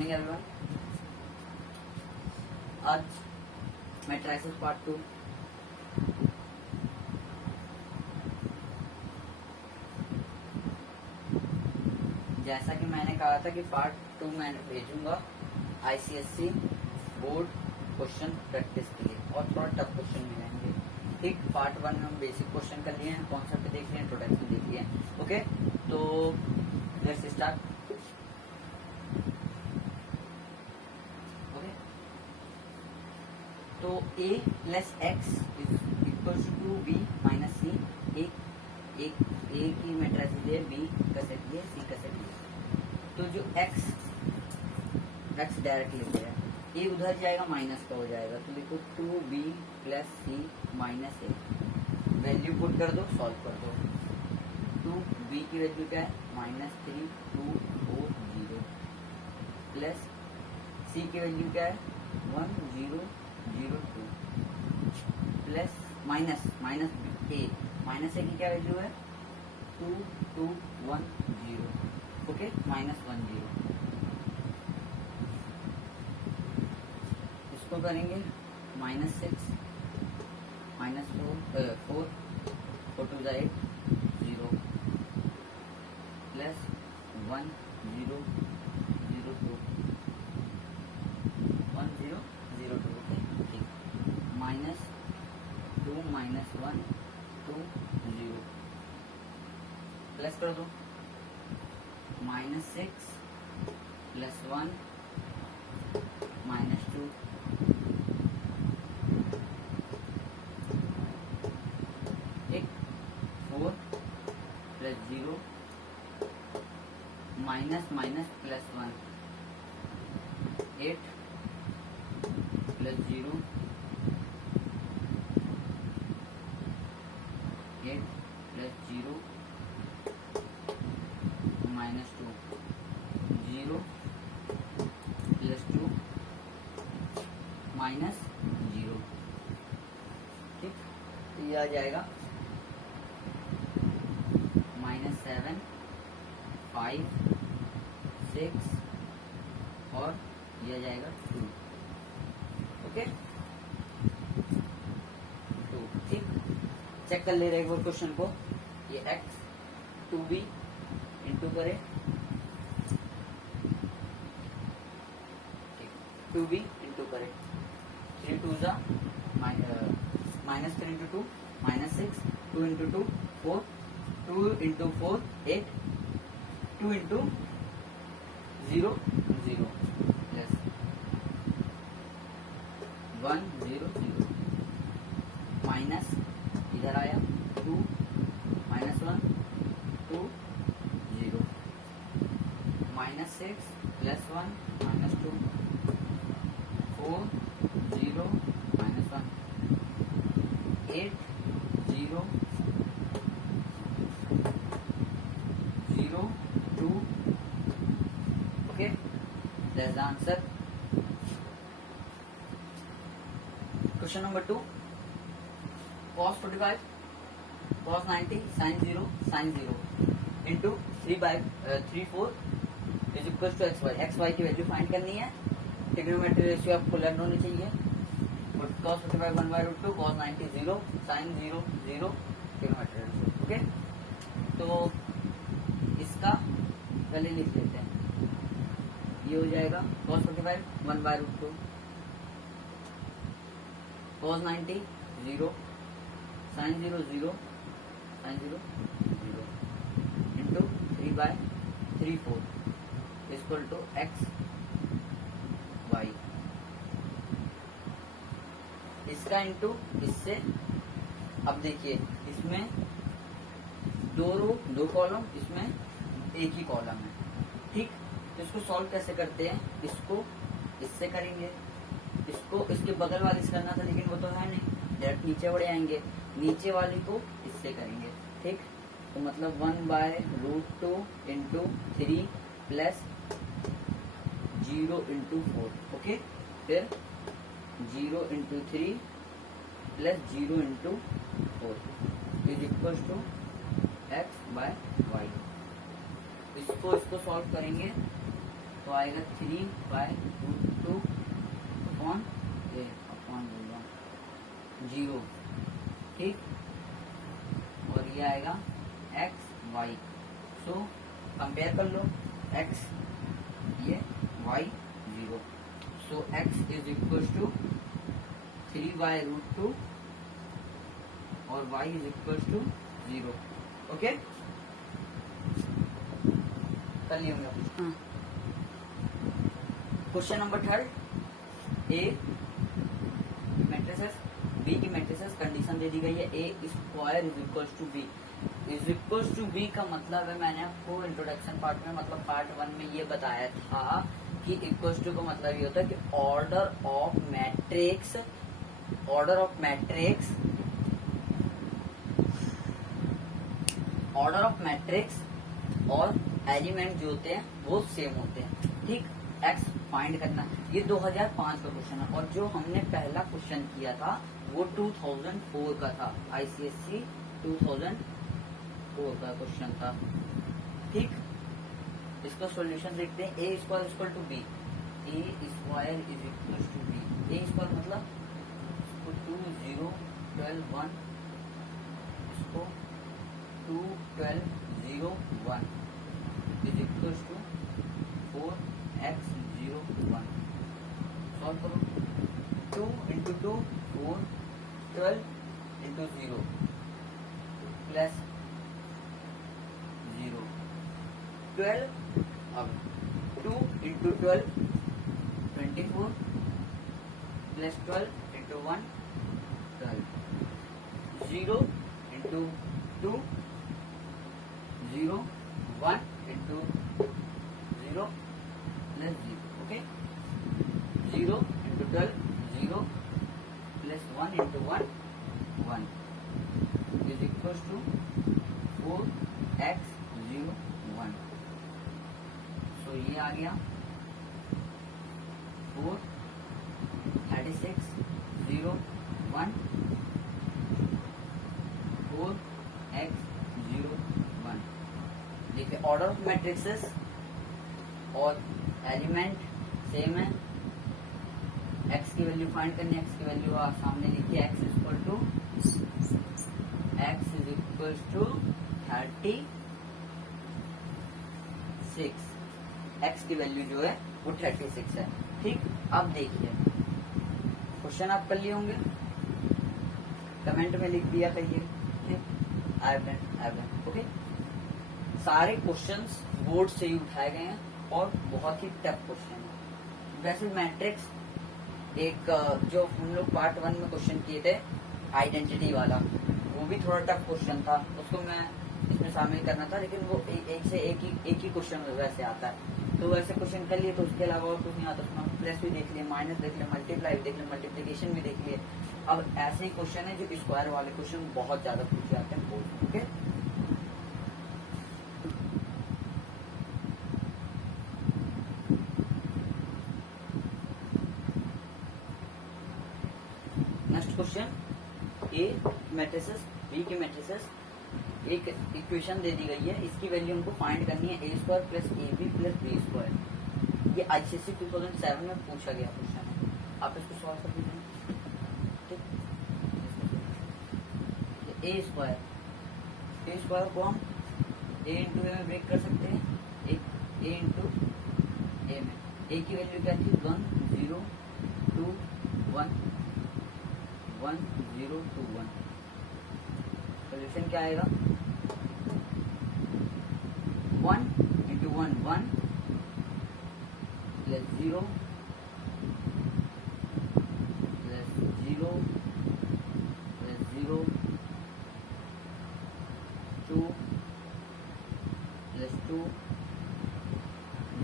Morning everyone. आज matrices part 2 जैसा कि मैंने कहा था कि पार्ट 2 मैं भेजूंगा आईसीएससी बोर्ड क्वेश्चन प्रैक्टिस के लिए और थोड़ा टफ क्वेश्चन मिलेंगे। ठीक, पार्ट 1 में हम बेसिक क्वेश्चन कर लिए हैं, कॉन्सेप्ट देख लिए, इंट्रोडक्शन देख लिए। ओके, तो लेट्स स्टार्ट। ओके, तो a plus x is equal to b minus c. एक a की मैट्रिक्स है, b का सेट है, c का सेट है। तो जो x डायरेक्ट लेते हैं, a उधर जाएगा माइनस का हो जाएगा, तो लिखो 2b प्लस सी माइनस ए। वैल्यू पुट कर दो, सॉल्व कर दो। 2b की वैल्यू क्या है, -32440 प्लस c की वैल्यू क्या है 1002 प्लस माइनस ए की क्या वैल्यू है 2210। ओके, -10। इसको करेंगे -6 -4 4 2 8 0 प्लस 1002 1002। ठीक, -2 -1 2 0 प्लस कर दो -6 plus 1 -2 4 plus 0 minus plus 1 8 plus 0 8 plus 0 -2 0 plus 2 -0। ठीक, तो ये आ जाएगा -7 5 6 और ये आ जाएगा 2। ओके, 2। ठीक, चेक कर ले रहे एक बार क्वेश्चन को। ये x 2b इंटू करे 2b इंटू करे 3 2 जा -3 into 2 -6 2 into 2 4 2 into 4 8 2 into 0 0 plus 1 0 0 minus इधर आया 2 -1 2 0 -6 plus 1 -2 4 0 -1 8 0 0 2। Okay, that's the answer. Question number 2, cos 45 cos 90 sin 0 into 3/4 is equal to xy की वैल्यू फाइंड करनी है। ट्रिग्नोमेट्री रेशियो आपको लर्न होनी चाहिए। cos 45 1/√2 cos 90 0 sin 0 0 trigonometry ratio. Okay, तो इसका पहले लिख लेते हैं। ये हो जाएगा cos 45 1/√2 cos 90 0 sin 0 0 into 3/4 equal to x y। इसका इंटू इससे, अब देखिए इसमें 2 रो 2 कॉलम, इसमें एक ही कॉलम है। ठीक, तो इसको सॉल्व कैसे करते हैं, इसको इससे करेंगे, इसको इसके बगल वाले से करना था लेकिन वो तो है नहीं, डायरेक्ट नीचे बढ़े आएंगे, नीचे वाली को इससे करेंगे। ठीक, तो मतलब 1/√2 इंटू 3 प्लस 0 इंटू 4। ओके, फिर 0 into 3 plus 0 into 4 is equal to x/y। इसको सॉल्व करेंगे तो आएगा 3/√2 अपॉन ए अपॉन 0, ठीक। और ये आएगा एक्स वाई। सो कंपेयर कर लो, एक्स ये y 0। So x is equal to 3/√2 और y is equal to 0। Okay, कर लिए होंगे। Question number 3, A matrices, B की मैट्रिसेस कंडीशन दे दी गई है, A square is equal to B. Is equal to B का मतलब है, मैंने आपको इंट्रोडक्शन पार्ट में मतलब पार्ट 1 में ये बताया था कि इक्वल टू का मतलब ये होता है कि order of matrix, order of matrix, order of matrix और एलिमेंट जो होते हैं वो सेम होते हैं, ठीक। एक्स फाइंड करना, ये 2005 का क्वेश्चन है, और जो हमने पहला क्वेश्चन किया था वो 2004 का था, आईसीएससी 2004 का क्वेश्चन था, ठीक। इसका सॉल्यूशन देखते हैं। A square equal to B, A square is equal to B, A square मतलब 2 0 12 1, इसको 2 12 0 1 is equal to 4x 0 1। Solve करो, 2 इंटू 2 4, 12 इंटू 0 प्लस 0 12, अब 2 into 12 24 plus 12 into 1 12, 0 into 2 0 1 into 0 plus 0, okay. 0 into 12 0 plus 1 into 1 1 is equal to 4x 0 1। So ये आ गया 4 36 0 1 4x 0 1। देखिए order of matrices और element same है। एक्स की वैल्यू फाइंड करनी है, एक्स की वैल्यू आप सामने लिखिए, X is equal to 36, X की वैल्यू जो है वो 36 है, ठीक। अब देखिए क्वेश्चन आप कर लिए होंगे, कमेंट में लिख दिया करिए, ठीक। I have done, okay. सारे क्वेश्चंस बोर्ड से ही उठाए गए हैं और बहुत ही टफ क्वेश्चन है। वैसे मैट्रिक्स एक जो हम लोग पार्ट 1 में क्वेश्चन किए थे आइडेंटिटी वाला, वो भी थोड़ा टफ क्वेश्चन था, उसको मैं इसमें शामिल करना था, लेकिन वो एक से एक ही क्वेश्चन वैसे आता है, तो वैसे क्वेश्चन कर लिए। तो उसके अलावा और कुछ नहीं आता, उसमें प्लस भी देख लिए, माइनस देख लिए, मल्टीप्लाई भी देख लिए, मल्टीप्लीकेशन भी देख लिए। अब ऐसे ही क्वेश्चन है जो स्क्वायर वाले क्वेश्चन बहुत ज्यादा पूछे जाते हैं board, okay. Next question, A matrices, B की मैट्रिसेस, एक इक्वेशन दे दी गई है, इसकी वैल्यू हमको फाइंड करनी है, A square plus A B plus B square. ये आईसीएससी 2007 में पूछा गया क्वेश्चन है, आप इसको सॉल्व कर दीजिए, ठीक। ए स्क्वायर को हम ए इंटू ए में ब्रेक कर सकते हैं, ए इंटू ए में। ए की वैल्यू क्या थी, 1 0 2 1 1 0 2 1। सोल्यूशन क्या आएगा, 1 into 1 1 plus 0 plus 0 plus 0 2 plus 2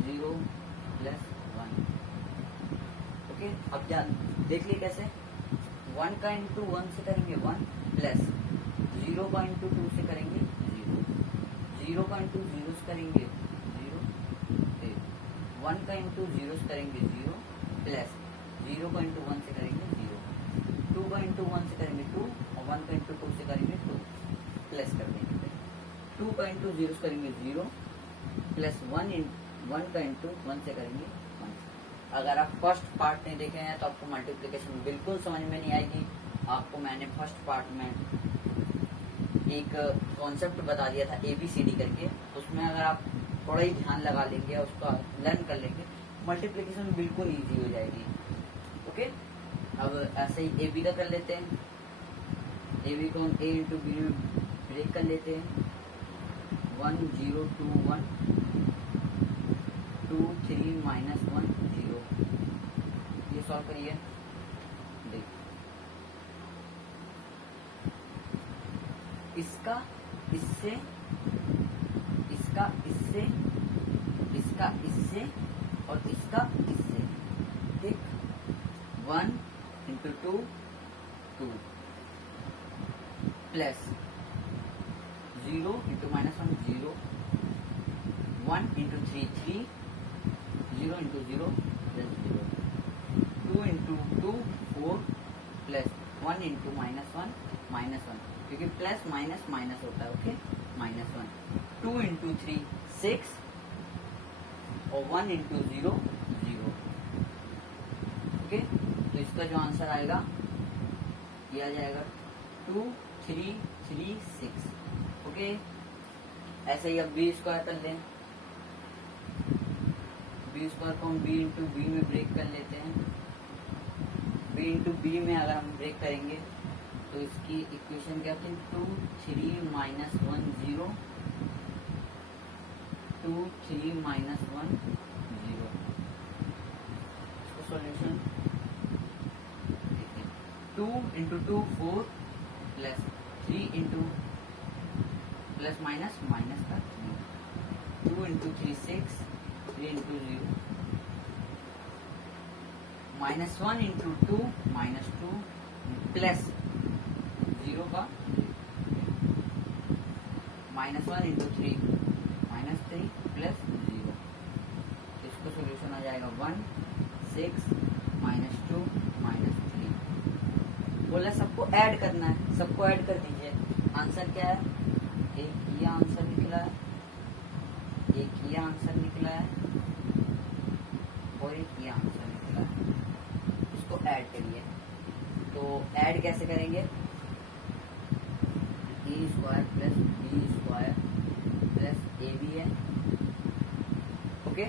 0 plus 1, okay. अब क्या देख लिए कैसे, 1 का इंटू 1 से करेंगे 1 प्लस 0 का इंटू 2 से करेंगे 0, 0 का इंटू 0 से करेंगे 0, 1 का इंटू 0 से करेंगे 0 प्लस 0 का इंटू 1 से करेंगे 0, 2 का इंटू 1 से करेंगे 2 और 1 का इंटू 2 से करेंगे 2, प्लस कर देंगे। 2 का इंटू 0 से करेंगे 0 प्लस 1 का इंटू 1 से करेंगे 1। अगर आप फर्स्ट पार्ट नहीं देखे हैं तो आपको मल्टीप्लिकेशन बिल्कुल समझ में नहीं आएगी। आपको मैंने फर्स्ट पार्ट में एक कॉन्सेप्ट बता दिया था ABCD करके, उसमें अगर आप थोड़ा ही ध्यान लगा लेंगे, उसका लर्न कर लेंगे, मल्टीप्लिकेशन बिल्कुल ईजी हो जाएगी। ओके, अब ऐसे ही AB का कर लेते हैं। AB को हम A इंटू बी में ब्रेक कर लेते हैं। 1 0 2 1 2 3 -1 0। ये सॉल्व करिए। देखिए इसका इससे, इसका इससे, इसका इससे और इसका इससे, ठीक। 1 into 2 2 plus 0 into -1 0, 1 into 3 3, 0 into 0 plus 0, 2 into 2 4 plus 1 into -1 -1, क्योंकि प्लस माइनस माइनस होता है। ओके, -1, 2 इंटू 3 6 और 1 इंटू 0 0। ओके, तो इसका जो आंसर आएगा ये आ जाएगा 2 3 3 6। ओके, ऐसे ही अब बी स्क्वायर कर लें। बी स्क्वायर को हम बी इंटू बी में ब्रेक कर लेते हैं। बी इंटू बी में अगर हम ब्रेक करेंगे तो इसकी इक्वेशन क्या थी? 2 3 -1 0, 2 3 -1 0। इसको solution 2 into 2 4 plus 3 into plus minus minus का 3, 2 इंटू 3 6, 3 इंटू 0, -1 इंटू 2 -2 प्लस 0 का -1 इंटू 3 -3 प्लस 0। इसको सोल्यूशन आ जाएगा 1 6 -2 -3। बोला सबको ऐड करना है, सबको ऐड कर दीजिए। आंसर क्या है? एक ये आंसर निकला है, एक ये आंसर निकला है और एक ये आंसर निकला है। इसको ऐड करिए। तो ऐड कैसे करेंगे? A square plus B square plus AB है। ओके,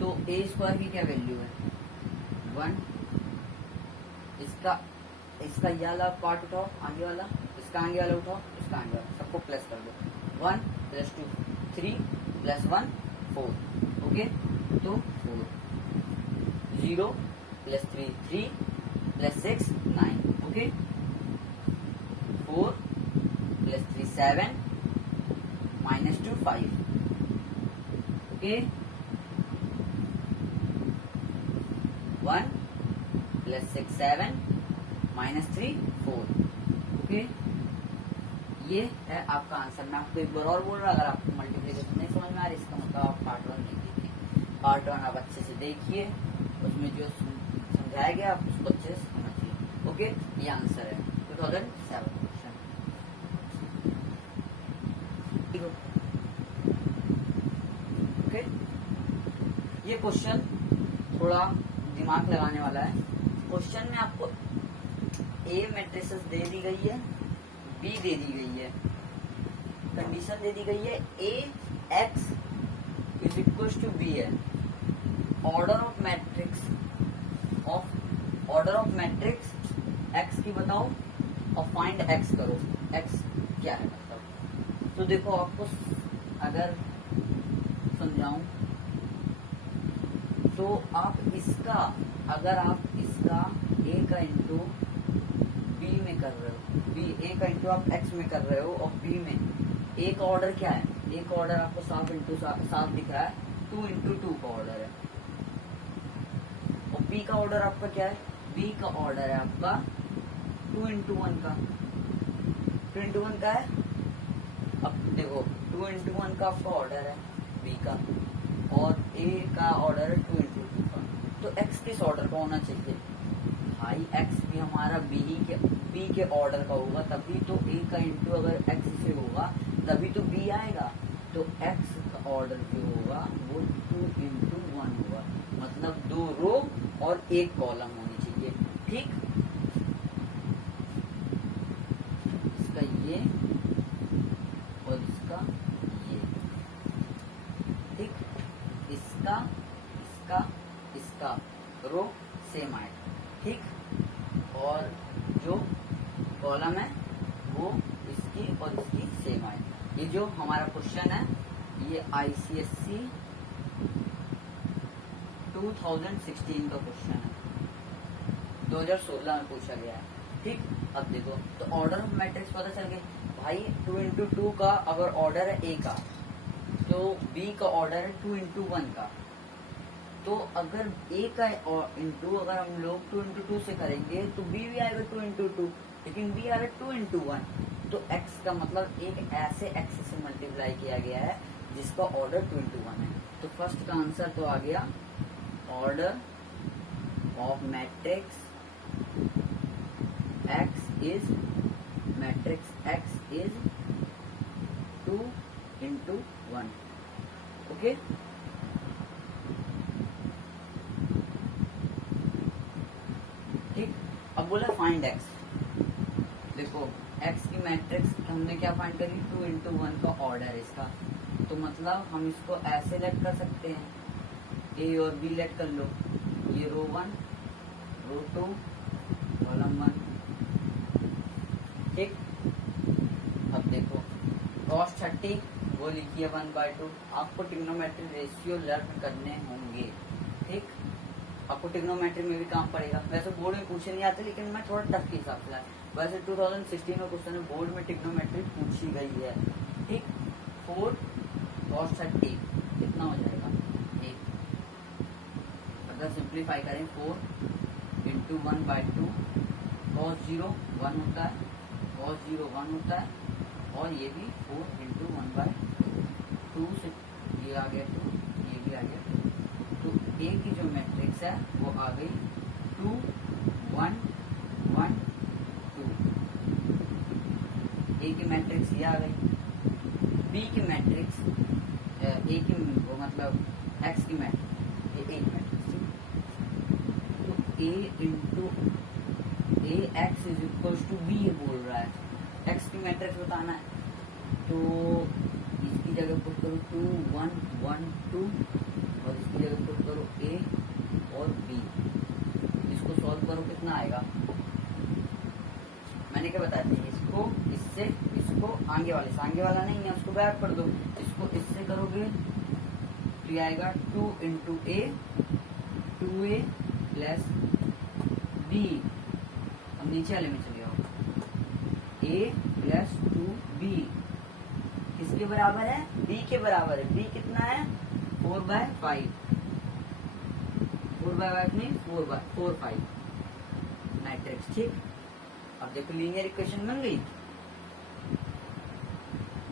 तो ए स्क्वायर की क्या वैल्यू है? 1। इसका ये वाला पार्ट उठाओ, आगे वाला, इसका आगे वाला उठाओ, इसका आगे वाला, सबको प्लस कर दो। 1 + 2 3 + 1 4। ओके, तो 4, 0 + 3 3 + 6 9। ओके, 4 + 3 7 -2 5। ओके, 1 + 6 7 -3 4। ओके, ये है आपका आंसर। मैं आपको एक बार और बोल रहा, अगर आपको मल्टीप्लिकेशन नहीं समझ में आ रहा, इसका मतलब आप पार्ट 1 नहीं देखिए। पार्ट 1 आप अच्छे से देखिए, उसमें जो समझाया गया आप उसको अच्छे से समझिए। ओके, ये आंसर है 2007 क्वेश्चन। ओके, ये क्वेश्चन थोड़ा दिमाग लगाने वाला है। क्वेश्चन में आपको ए मैट्रिसेस दे दी गई है, बी दे दी गई है, कंडीशन दे दी गई है AX = B है। ऑर्डर ऑफ मैट्रिक्स X की बताओ और फाइंड X करो। X क्या है मतलब? तो देखो, आपको अगर समझाऊं तो आप इसका, अगर आप इसका A का इंटू B में कर रहे हो, A का इंटू आप X में कर रहे हो और B में A का ऑर्डर क्या है? A का ऑर्डर आपको 7 इंटू 7 दिख रहा है, 2 इंटू 2 का ऑर्डर है। और B का ऑर्डर आपका क्या है? B का ऑर्डर है आपका 2 इंटू 1 का, 2 इंटू 1 का है। अब देखो, 2 इंटू 1 का आपका ऑर्डर है B का, और A का ऑर्डर है 2 इंटू 2 का। तो X किस ऑर्डर का होना चाहिए? भाई X भी हमारा B के ऑर्डर का होगा, तभी तो A का इंटू अगर X से होगा तभी तो B आएगा। तो X का ऑर्डर जो होगा वो एक कॉलम होनी चाहिए, ठीक। इसका ये और इसका ये, ठीक। इसका इसका इसका रो सेम आएगा, ठीक। और जो कॉलम है वो इसकी और इसकी सेम आएगी। ये जो हमारा क्वेश्चन है ये ICSE 2016 का क्वेश्चन है, 2016 में पूछा गया है, ठीक। अब देखो तो ऑर्डर ऑफ मैट्रिक्स पता चल गया भाई। 2 into 2 का अगर ऑर्डर है A का, तो B का ऑर्डर है 2 into 1 का। तो अगर A का इंटू अगर हम लोग 2 into 2 से करेंगे तो B भी आएगा 2 into 2, लेकिन B आ रहा है 2 into 1। तो X का मतलब एक ऐसे X से मल्टीप्लाई किया गया है जिसका ऑर्डर 2 into 1 है। तो फर्स्ट का आंसर तो आ गया order of matrix X is matrix X is 2 into 1, okay. ठीक, अब बोला फाइंड X। देखो X की मैट्रिक्स हमने क्या फाइंड करी, 2 into 1 का ऑर्डर है इसका। तो मतलब हम इसको ऐसे लेट कर सकते हैं, A और B लेट कर लो, ये रो 1 रो 2 कॉलम 1, ठीक। अब देखो cos 30 वो लिखिए 1/2। आपको ट्रिग्नोमेट्री रेशियो लर्न करने होंगे, ठीक। आपको ट्रिग्नोमेट्री में भी काम पड़ेगा। वैसे बोर्ड में पूछे नहीं आते, लेकिन मैं थोड़ा टफ के हिसाब से लाया। वैसे 2016 में क्वेश्चन है, बोर्ड में ट्रिग्नोमेट्री पूछी गई है, ठीक। 4 cos 30 कितना हो जाएगा 1। अगर सिंप्लीफाई करें 4 into 1/2, cos 0 1 होता है, cos 0 1 होता है, और ये भी 4 into 1/2 से ये आ गया 2, ये भी आ गया 2। तो A की जो मैट्रिक्स है वो आ गई 2 1 1 2। A की मैट्रिक्स ये आ गई। B की मैट्रिक्स A की वो मतलब X की मैट्रिक्स, ये A की मैट्रिक्स, तो A into A X is equals to B ये बोल रहा है। X की मैट्रिक्स बताना है, तो इसकी जगह पुट करो 2 1 1 2, और इसकी जगह पुट करो A और B। इसको सॉल्व करो, कितना आएगा। मैंने क्या बताया था, इसको इससे इसको आगे वाले से, आगे वाला नहीं है उसको बैक कर दो। इसको इससे करोगे तो ये आएगा 2 into A 2A plus B। अब नीचे वाले में चले जाओ, A प्लस 2B किसके बराबर है, B के बराबर है। B कितना है 4/5, 4/5 नहीं 4/5 मैट्रिक्स, ठीक। अब देखो लीनियर इक्वेशन बन गई।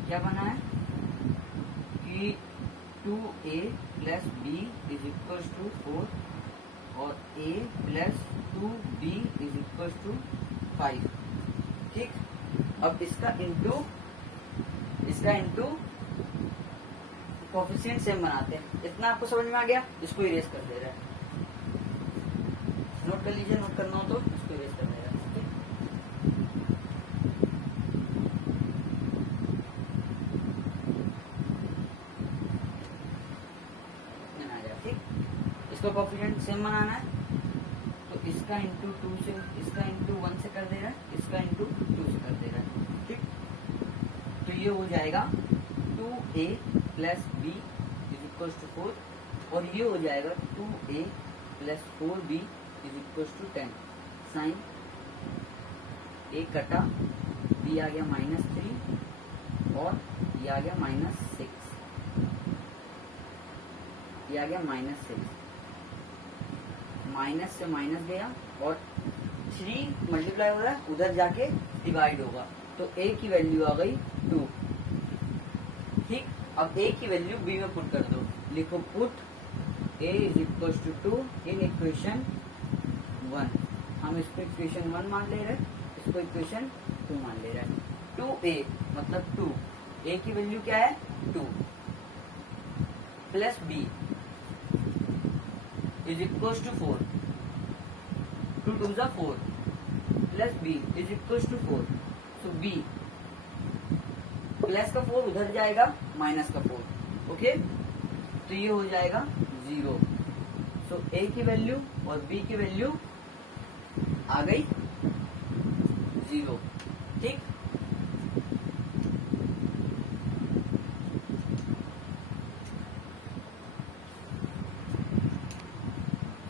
क्या बना है कि 2A plus B is equal to 4 और A plus 2B is equal to 5, ठीक। अब इसका इंटू कोफिशिएंट सेम बनाते हैं। इतना आपको समझ में आ गया, इसको इरेज कर दे रहा है। नोट कर लीजिए, नोट करना हो तो इसको इरेज कर दे रहा है, ठीक। आ जाएगा, ठीक। इसको कोफिशिएंट सेम बनाना है, तो इसका इंटू 2 से, इसका इंटू 1 से कर दे रहा है, इसका इंटू 2 से कर दे रहा है, ठीक। तो ये हो जाएगा 2A plus B is equal to 4, और ये हो जाएगा 2A plus 4B is equal to 10। Sign A कटा, B आ गया -3 और ये आ गया -6, ये आ गया -6। माइनस से माइनस गया और 3 मल्टीप्लाई हो रहा है, उधर जाके डिवाइड होगा, तो A की वैल्यू आ गई 2, ठीक। अब A की वैल्यू B में पुट कर दो, लिखो put A is equal to 2 in equation 1। हम इसको इक्वेशन 1 मान ले रहे हैं, इसको इक्वेशन 2 मान ले रहे हैं। 2A मतलब 2, A की वैल्यू क्या है 2 plus B is equal to 4। 2 2 जा 4 plus b is equal to 4। So b plus का 4 उधर जाएगा, माइनस का 4, ओके। तो ये हो जाएगा 0। सो a की वैल्यू और b की वैल्यू आ गई 0, ठीक।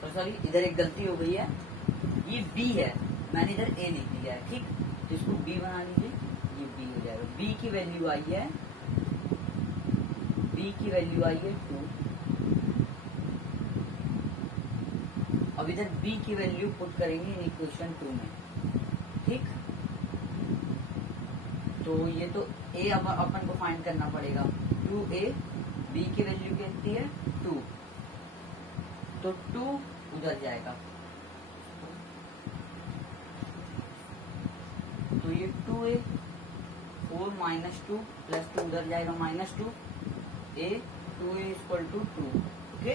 तो सॉरी, इधर एक गलती हो गई है, ये b है, मैंने इधर a लिख दिया है, ठीक। तो इसको b बना लीजिए, ये b हो जाएगा। b की वैल्यू आई है, b की वैल्यू आई है 2। अब इधर b की वैल्यू पुट करेंगे इन इक्वेशन 2 में, ठीक। तो ये तो a अपन को फाइंड करना पड़ेगा, 2a, b की वैल्यू कितनी है 2, तो 2 उधर जाएगा, तो ये 2a, 4 माइनस 2 प्लस 2 उधर जाएगा -2, a 2a equal to 2, okay.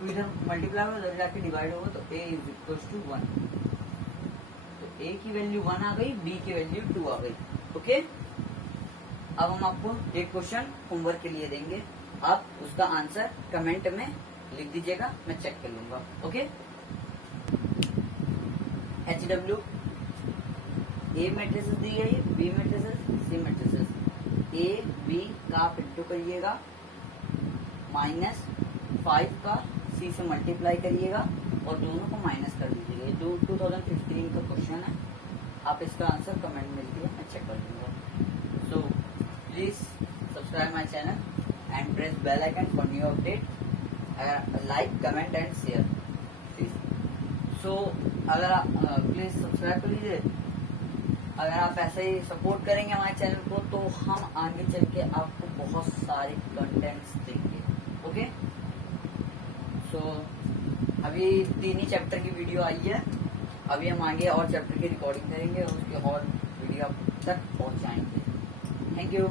तो इधर मल्टीप्लाई होगा, उधर जाके डिवाइड होगा, तो a इज इक्वल टू 1। तो a की वैल्यू 1 आ गई, b की वैल्यू 2 आ गई, ओके। अब हम आपको एक क्वेश्चन होमवर्क के लिए देंगे, आप उसका आंसर कमेंट में लिख दीजिएगा, मैं चेक कर लूंगा, ओके। HW A मैट्रिसेस दी है, B matrices, C matrices, A B का आप इंटू करिएगा, -5 का C से मल्टीप्लाई करिएगा और दोनों को माइनस कर दीजिएगा। ये 2015 का क्वेश्चन है, आप इसका आंसर कमेंट में लिखिए, मैं चेक कर लूंगा। So please subscribe my channel and press bell icon for new update, like comment and share please. So अगर आप प्लीज सब्सक्राइब कर लीजिए। अगर आप ऐसे ही सपोर्ट करेंगे हमारे चैनल को, तो हम आगे चल के आपको बहुत सारे कंटेंट्स देंगे, ओके। सो अभी 3 ही चैप्टर की वीडियो आई है, अभी हम आगे और चैप्टर की रिकॉर्डिंग करेंगे और उसके और वीडियो आप तक पहुंचाएंगे। Thank you.